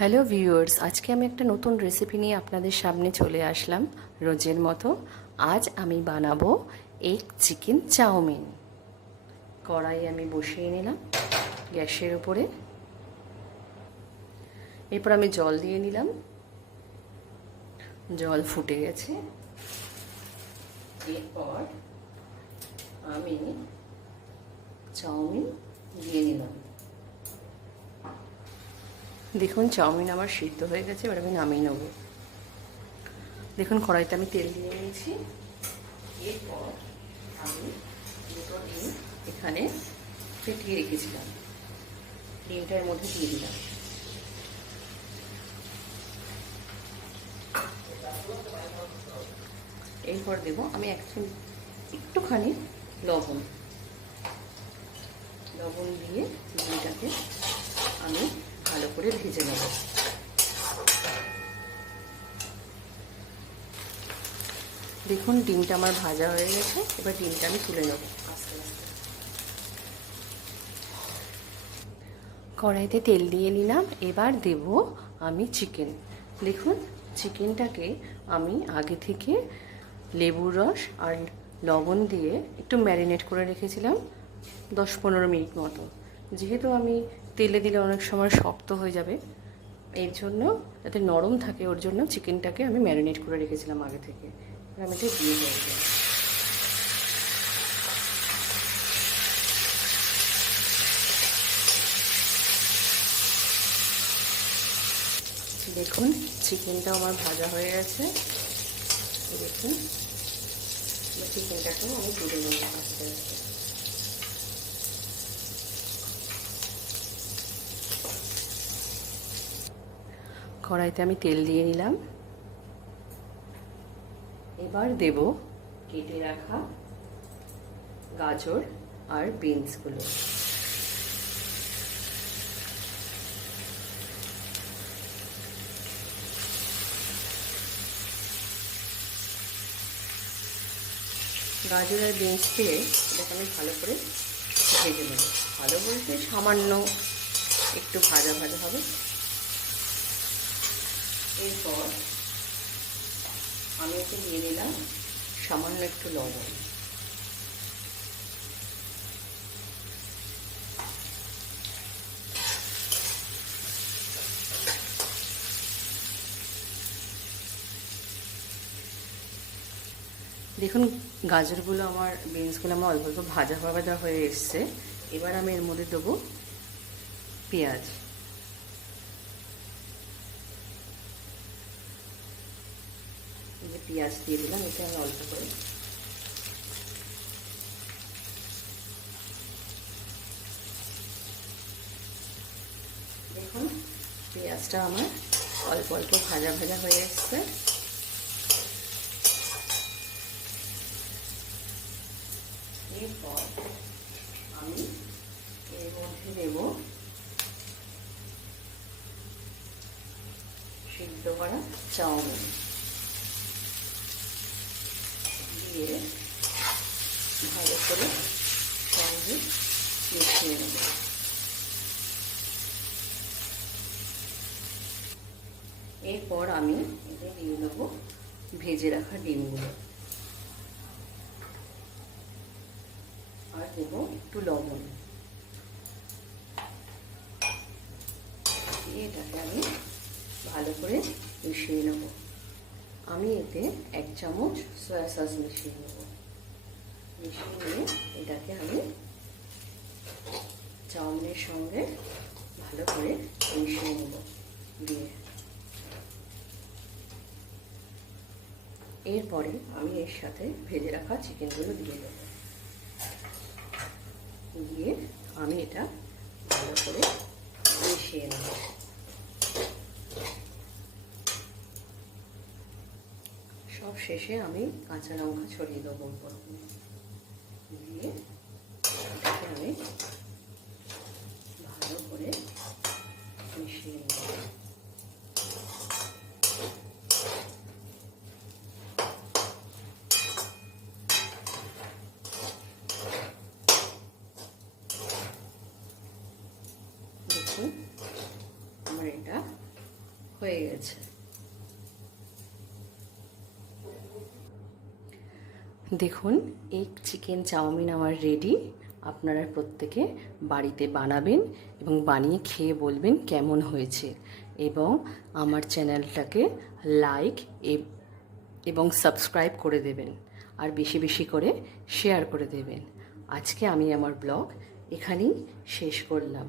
Hello viewers, আজকে আমি একটা নতুন রেসিপি নিয়ে আপনাদের সামনে চলে আসলাম। রোজের মতো আজ আমি বানাবো এগ চিকেন চাউমিন। কড়াই আমি বসিয়ে নিলাম গ্যাসের উপরে। এরপর আমি জল দিয়ে নিলাম। জল ফুটে গেছে। এরপর আমি চাউমিন দিয়ে নিলাম। দেখুন চাউমিন আমার সিদ্ধ হয়ে গেছে। এবার আমি নামিয়ে নেব। দেখুন কড়াইতে আমি তেল দিয়ে নিয়েছি। এরপর আমি দুটো ডিম এখানে ফেটিয়ে রেখেছিলাম, ডিমটার মধ্যে দিয়ে দিলাম। এরপর দেবো আমি একটুখানি লবণ দিয়ে ডিমটাকে আমি ভালো করে ভেজে নেব। দেখুন ডিমটা আমার ভাজা হয়ে গেছে। এবার ডিমটা আমি তুলে নেব আস্তে আস্তে। কড়াইতে তেল দিয়ে নিলাম। এবার দেব আমি চিকেন। দেখুন চিকেনটাকে আমি আগে থেকে লেবুর রস আর লবণ দিয়ে একটু ম্যারিনেট করে রেখেছিলাম 10-15 মিনিট মতো। যেহেতু আমি তেলে দিলে অনেক সময় শক্ত হয়ে যাবে, এর জন্য যাতে নরম থাকে ওর জন্য চিকেনটাকে আমি ম্যারিনেট করে রেখেছিলাম আগে থেকে। আমি এটা দিয়ে দেবো। দেখুন চিকেনটা আমার ভাজা হয়ে গেছে। দেখুন চিকেনটাকেও আমি তুলে নেব আস্তে আস্তে। কড়াইতে আমি তেল দিয়ে নিলাম। এবার দেব কেটে রাখা গাজর আর বিনসগুলো। গাজর আর বিনস দিয়ে এটাকে আমি ভালো করে ভেজে নেব। ভালো বলতে সামান্য একটু ভাজা ভাজা হবে। এরপর আমি এতে দিয়ে দিলাম সামান্য একটু লবণ। দেখুন গাজরগুলো আমার বিনসগুলো আমার অল্প অল্প ভাজা ভাজা হয়ে এসছে। এবার আমি এর মধ্যে দেবো পেঁয়াজ। পেঁয়াজ দিয়ে দিলাম এতে আমি অল্প করে। দেখুন পেঁয়াজটা আমার অল্প অল্প ভাজা ভাজা হয়ে এসছে। এরপর আমি এর মধ্যে দেব সিদ্ধ করা চাউমিন দিয়ে ভালো করে সঙ্গে মিশিয়ে নেব। এরপর আমি এতে দিয়ে দেবো ভেজে রাখা ডিমগুলো আর দেবো একটু লবণ। এটাকে আমি ভালো করে মিশিয়ে নেব। আমি এতে 1 চামচ সয়া সস মিশিয়ে নেব। মিশিয়ে নিয়ে এটাকে আমি চাউমিনের সঙ্গে ভালো করে মিশিয়ে নেব দিয়ে। এরপরে আমি এর সাথে ভেজে রাখা চিকেনগুলো দিয়ে দেবো। দিয়ে আমি এটা ভালো করে মিশিয়ে নেব। সব শেষে আমি কাঁচা লঙ্কা ছড়িয়ে দেবো উপর দিয়ে। এটাকে আমি ভালো করে মিশিয়ে নেব। দেখুন আমার এটা হয়ে গেছে। দেখুন, এই চিকেন চাউমিন আমার রেডি। আপনারা প্রত্যেকে বাড়িতে বানাবেন এবং বানিয়ে খেয়ে বলবেন কেমন হয়েছে, এবং আমার চ্যানেলটাকে লাইক এবং সাবস্ক্রাইব করে দেবেন, আর বেশি বেশি করে শেয়ার করে দেবেন। আজকে আমি আমার ব্লগ এখানেই শেষ করলাম।